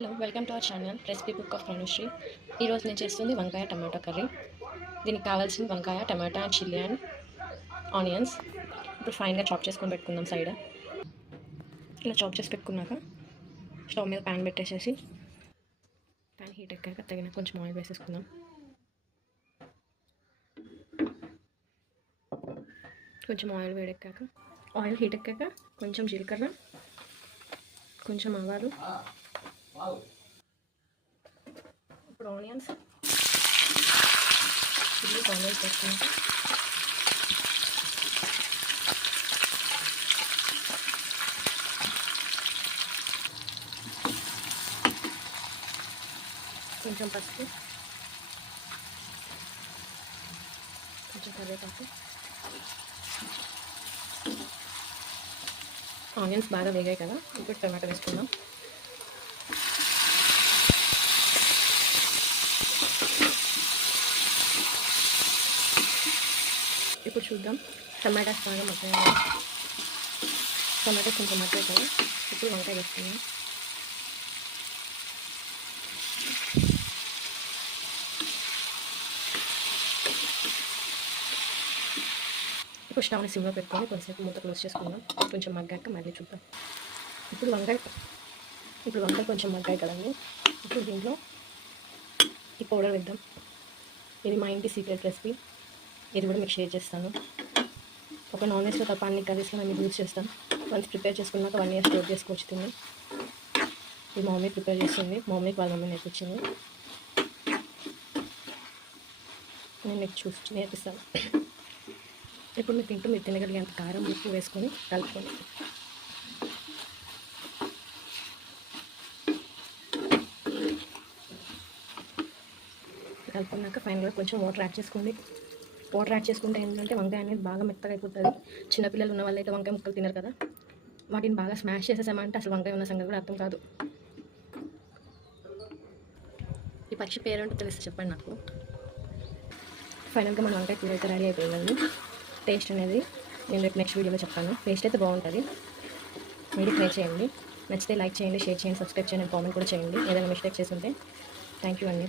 Hello, welcome to our channel recipe book of Anusri. ఈరోజు నేను చేస్తుంది వంకాయ టమాటో కర్రీ. దీనికి కావాల్సిన వంకాయ, టమాటా అండ్ చిల్లీ అండ్ ఆనియన్స్. ఇప్పుడు ఫైన్గా చాప్ చేసుకొని పెట్టుకుందాం సైడ్. ఇలా చాప్ చేసి పెట్టుకున్నాక స్టవ్ మీద ప్యాన్ పెట్టేసేసి ప్యాన్ హీట్ ఎక్కాక తగిన కొంచెం ఆయిల్ వేసేసుకుందాం. కొంచెం ఆయిల్ వేడెక్కాక ఆయిల్ హీట్ ఎక్కాక కొంచెం జీలకర్ర, కొంచెం ఆవాలు, ఇప్పుడు ఆనియన్స్, చిల్లీ ఆనియన్స్ వేసుకుంటే కొంచెం పసుపు, కొంచెం కరివేపాకు. ఆనియన్స్ బాగా వేగాయి కదా, ఇప్పుడు టమాటో వేసుకుందాం. ఇప్పుడు చూద్దాం టమాటాస్ బాగా మగ్గాయి. టమాటా కొంచెం మగ్గాయి కదా, ఇప్పుడు వంకాయ వేసుకుందాం. ఇప్పుడు స్టవ్ని సిమ్లో పెట్టుకొని కొంచెంసేపు మూత క్లోజ్ చేసుకుందాం. కొంచెం మగ్గాక మళ్ళీ చూద్దాం. ఇప్పుడు వంకాయ కొంచెం మగ్గాయి కదండి. ఇప్పుడు దీంట్లో ఈ పౌడర్ వేద్దాం. ఇది మా ఇంటి సీక్రెట్ రెసిపీ. ఇది కూడా మీకు షేర్ చేస్తాను. ఒక నాన్ వెజ్లో తప్ప అన్ని కర్రీస్లో మేము యూజ్ చేస్తాం. వన్స్ ప్రిపేర్ చేసుకున్నాక 1 year స్టోర్ చేసుకోవచ్చు. తిని ఇది మా మమ్మీ ప్రిపేర్ చేస్తుంది. మా మమ్మీకి వాళ్ళ మమ్మీ నేర్పించింది. నేను మీకు చూసి నేర్పిస్తాను. ఇప్పుడు మీరు తినగలిగేంత కారం, ఉప్పు వేసుకొని కలుపుకొని కలుపుకున్నాక ఫైనల్గా కొంచెం వాటర్ యాడ్ చేసుకోండి. వాటర్ యాడ్ చేసుకుంటే ఏంటంటే వంకాయ అనేది బాగా మెత్తగా అయిపోతుంది. చిన్నపిల్లలు ఉన్న వాళ్ళైతే వంకాయ ముక్కలు తినరు కదా, వాటిని బాగా స్మాష్ చేసేసామంటే అసలు వంకాయ ఉన్న సంగతి కూడా అర్థం కాదు. ఈ పక్షి పేరేంటో తెలిసి చెప్పండి నాకు. ఫైనల్గా మన వంకాయ కూర అయితే రెడీ అయిపోయిందండి. టేస్ట్ అనేది నేను రేపు నెక్స్ట్ వీడియోలో చెప్తాను. టేస్ట్ అయితే బాగుంటుంది. మీరు ట్రై చేయండి. నచ్చితే లైక్ చేయండి, షేర్ చేయండి, సబ్స్క్రైబ్ చేయండి, కామెంట్ కూడా చేయండి. ఏదైనా మిస్టేక్ చేసి ఉంటే. థ్యాంక్ యూ అండి.